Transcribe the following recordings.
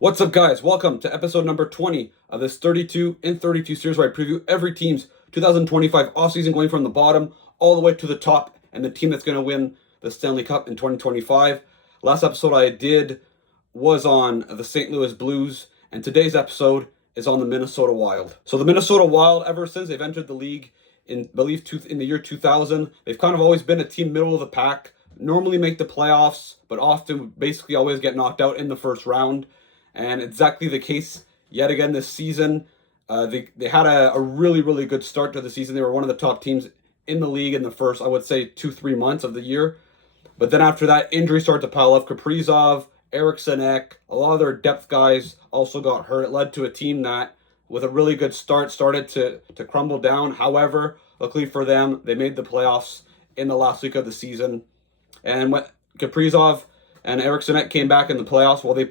What's up, guys? Welcome to episode number 20 of this 32 in 32 series where I preview every team's 2025 offseason going from the bottom all the way to the top and the team that's going to win the Stanley Cup in 2025. Last episode I did was on the St. Louis Blues, and today's episode is on the Minnesota Wild. So the Minnesota Wild, ever since they've entered the league in the year 2000, they've kind of always been a team middle of the pack, normally make the playoffs, but often basically always get knocked out in the first round. And exactly the case yet again this season. They had a really good start to the season. They were one of the top teams in the league in the first, I would say, 2-3 months of the year. But then after that, injuries started to pile up. Kaprizov, Eriksson Ek, a lot of their depth guys also got hurt. It led to a team that, with a really good start, started to crumble down. However, luckily for them, they made the playoffs in the last week of the season. And when Kaprizov and Eriksson Ek came back in the playoffs, well, they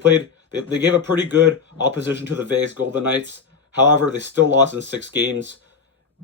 gave a pretty good opposition to the Vegas Golden Knights. However, they still lost in 6 games,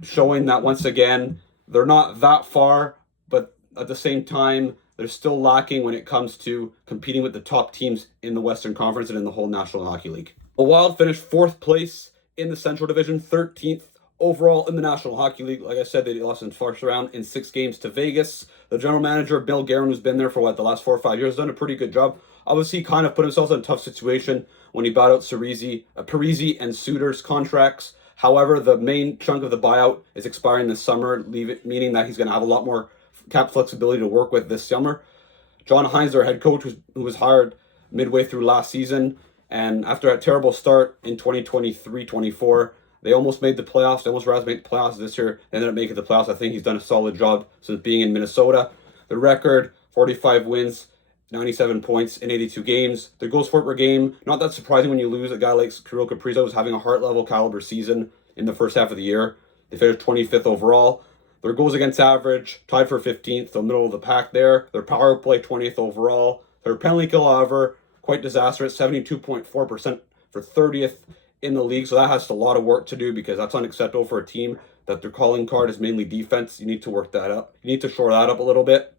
showing that once again, they're not that far, but at the same time, they're still lacking when it comes to competing with the top teams in the Western Conference and in the whole National Hockey League. The Wild finished 4th place in the Central Division, 13th overall in the National Hockey League. Like I said, they lost in the first round in 6 games to Vegas. The general manager, Bill Guerin, who's been there for the last 4 or 5 years, has done a pretty good job. Obviously, he kind of put himself in a tough situation when he bought out Parise and Suter's contracts. However, the main chunk of the buyout is expiring this summer, meaning that he's going to have a lot more cap flexibility to work with this summer. John Hines, their head coach, who was hired midway through last season, and after a terrible start in 2023-24, they almost made the playoffs. They almost made the playoffs this year. They ended up making the playoffs. I think he's done a solid job since being in Minnesota. The record, 45 wins, 97 points in 82 games. Their goals for per game, not that surprising when you lose. A guy like Kirill Kaprizov was having a heart-level caliber season in the first half of the year. They finished 25th overall. Their goals against average, tied for 15th, so middle of the pack there. Their power play, 20th overall. Their penalty kill, however, quite disastrous, 72.4% for 30th in the league. So that has a lot of work to do because that's unacceptable for a team that their calling card is mainly defense. You need to work that up. You need to shore that up a little bit.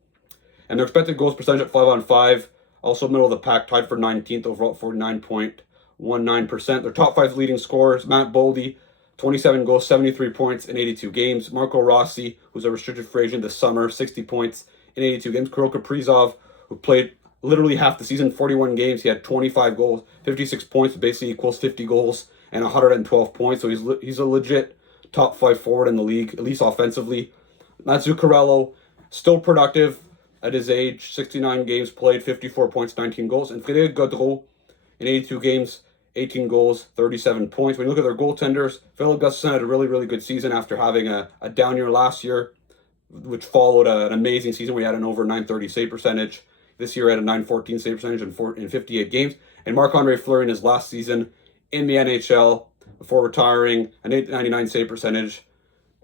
And their expected goals percentage at 5-on-5, also middle of the pack, tied for 19th overall at 49.19%. Their top 5 leading scorers, Matt Boldy, 27 goals, 73 points in 82 games. Marco Rossi, who's a restricted free agent this summer, 60 points in 82 games. Kirill Kaprizov, who played literally half the season, 41 games. He had 25 goals, 56 points, basically equals 50 goals and 112 points. So he's a legit top 5 forward in the league, at least offensively. Matt Zuccarello, still productive at his age, 69 games played, 54 points, 19 goals. And Frédéric Gaudreau, in 82 games, 18 goals, 37 points. When you look at their goaltenders, Phil Gustafsson had a really good season after having a down year last year, which followed an amazing season where he had an over 930 save percentage. This year he had a 914 save percentage in 58 games. And Marc-Andre Fleury in his last season in the NHL before retiring, an 899 save percentage,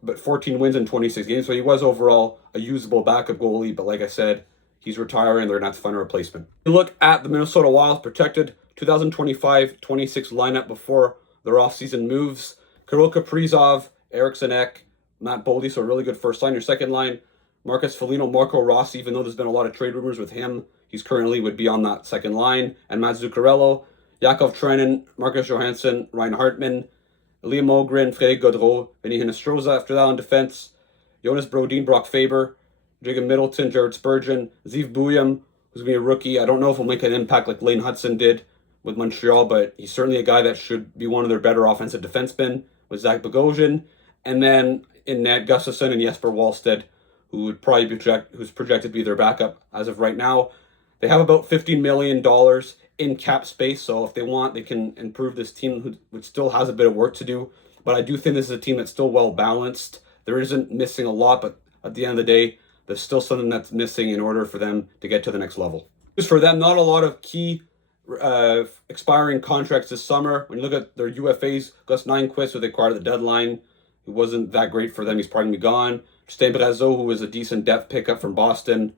but 14 wins in 26 games. So he was overall a usable backup goalie. But like I said, he's retiring. They're going to have to find a replacement. You look at the Minnesota Wild's projected 2025-26 lineup before their offseason moves. Kirill Kaprizov, Eriksson Ek, Matt Boldy, so a really good first line. Your second line, Marcus Foligno, Marco Rossi, even though there's been a lot of trade rumors with him, he's currently would be on that second line. And Matt Zuccarello, Yakov Trenin, Marcus Johansson, Ryan Hartman, Liam Ogren, Frédéric Gaudreau, Vinny Hinostroza. After that on defense, Jonas Brodin, Brock Faber, Jacob Middleton, Jared Spurgeon, Zeev Buyam, who's going to be a rookie. I don't know if he'll make an impact like Lane Hudson did with Montreal, but he's certainly a guy that should be one of their better offensive defensemen with Zach Bogosian. And then in net, Gustafsson and Jesper Wallstedt, who would probably who's projected to be their backup as of right now. They have about $15 million in cap space, so if they want, they can improve this team, which still has a bit of work to do. But I do think this is a team that's still well balanced. There isn't missing a lot, but at the end of the day, there's still something that's missing in order for them to get to the next level. Just for them, not a lot of key expiring contracts this summer. When you look at their UFAs, Gus Nyquist, who they acquired at the deadline, it wasn't that great for them. He's probably going to be gone. Justin Brazeau, who was a decent depth pickup from Boston.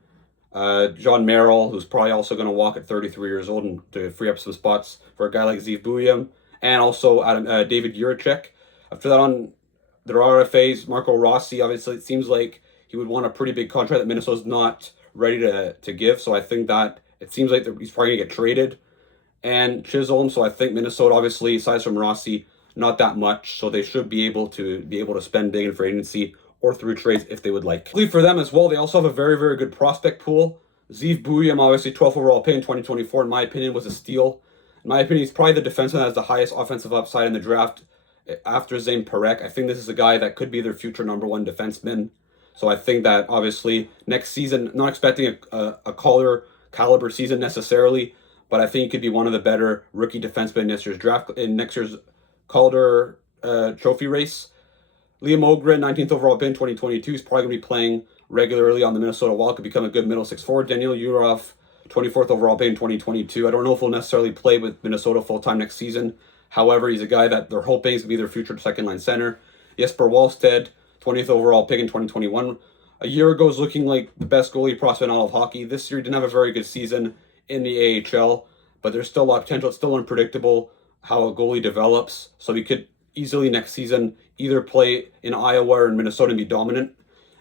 John Merrill, who's probably also going to walk at 33 years old and to free up some spots for a guy like Zeev Buyam. And also David Juracek. After that, on their RFAs, Marco Rossi, obviously it seems like he would want a pretty big contract that Minnesota's not ready to give. So I think that it seems like he's probably going to get traded. and Chisholm. So I think Minnesota, obviously, aside from Rossi, not that much. So they should be able to spend big in free agency or through trades if they would like. For them as well, they also have a very, very good prospect pool. Zeev Buium, obviously 12th overall pick in 2024, in my opinion, was a steal. In my opinion, he's probably the defenseman that has the highest offensive upside in the draft after Zane Parekh. I think this is a guy that could be their future number one defenseman. So I think that obviously next season, not expecting a Calder caliber season necessarily, but I think he could be one of the better rookie defensemen in next year's draft, in next year's Calder trophy race. Liam Ogren, 19th overall pick in 2022, is probably going to be playing regularly on the Minnesota Wild, could become a good middle six forward. Daniel Yurov, 24th overall pick in 2022. I don't know if he'll necessarily play with Minnesota full-time next season. However, he's a guy that they're hoping is going to be their future second-line center. Jesper Wallstedt, 20th overall pick in 2021. A year ago was looking like the best goalie prospect in all of hockey. This year he didn't have a very good season in the AHL, but there's still a lot of potential. It's still unpredictable how a goalie develops. So he could easily next season either play in Iowa or in Minnesota and be dominant.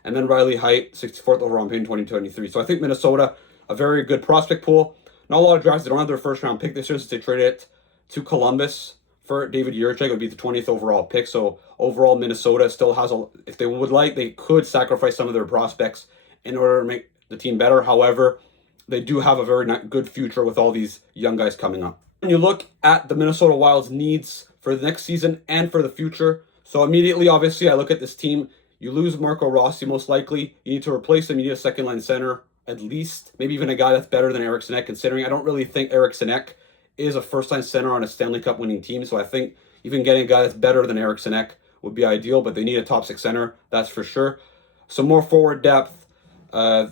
And then Riley Heidt, 64th overall pick in 2023. So I think Minnesota, a very good prospect pool. Not a lot of drafts. They don't have their first round pick this year since they traded it to Columbus for David Jiricek. It would be the 20th overall pick. So overall, Minnesota still has if they would like, they could sacrifice some of their prospects in order to make the team better. However, they do have a very good future with all these young guys coming up. When you look at the Minnesota Wild's needs for the next season and for the future, so immediately, obviously, I look at this team. You lose Marco Rossi, most likely. You need to replace him. You need a second-line center, at least. Maybe even a guy that's better than Eric Sinek, considering I don't really think Eric Sinek is a first-line center on a Stanley Cup winning team. So I think even getting a guy that's better than Eric Sinek would be ideal, but they need a top six center, that's for sure. Some more forward depth. A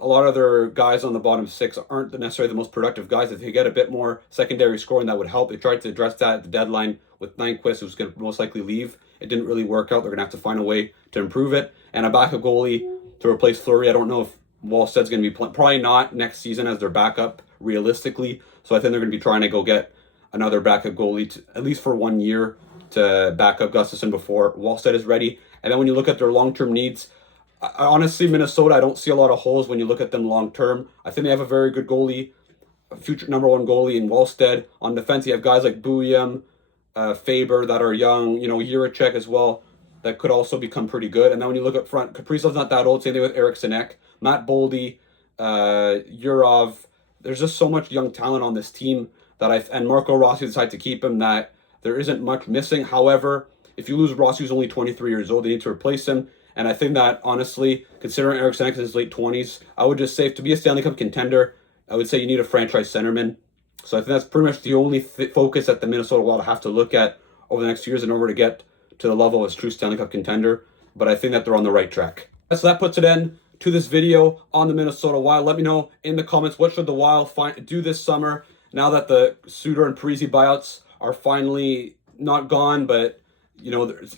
lot of their guys on the bottom six aren't necessarily the most productive guys. If they get a bit more secondary scoring, that would help. They tried to address that at the deadline with Nyquist, who's going to most likely leave. It didn't really work out. They're going to have to find a way to improve it. And a backup goalie to replace Fleury. I don't know if Wallstedt's going to be playing. Probably not next season as their backup, realistically. So I think they're going to be trying to go get another backup goalie, at least for 1 year, to back up Gustafsson before Wallstedt is ready. And then when you look at their long-term needs, honestly, Minnesota, I don't see a lot of holes when you look at them long-term. I think they have a very good goalie, a future number one goalie in Wallstedt. On defense, you have guys like Buium, Faber that are young, Jiricek as well, that could also become pretty good. And then when you look up front, Kaprizov's not that old, same thing with Eric Sinek, Matt Boldy, Yurov. There's just so much young talent on this team and Marco Rossi decided to keep him, that there isn't much missing. However, if you lose Rossi, who's only 23 years old, they need to replace him. And I think that, honestly, considering Eric Sinek is in his late 20s, I would just say to be a Stanley Cup contender, I would say you need a franchise centerman. So I think that's pretty much the only focus that the Minnesota Wild have to look at over the next years in order to get to the level of a true Stanley Cup contender. But I think that they're on the right track. So that puts an end to this video on the Minnesota Wild. Let me know in the comments, what should the Wild do this summer now that the Suter and Parise buyouts are finally not gone, but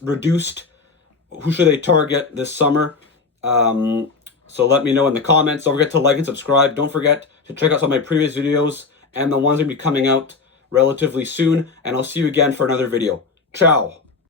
reduced. Who should they target this summer? So let me know in the comments. Don't forget to like and subscribe. Don't forget to check out some of my previous videos and the ones that will be coming out relatively soon. And I'll see you again for another video. Ciao.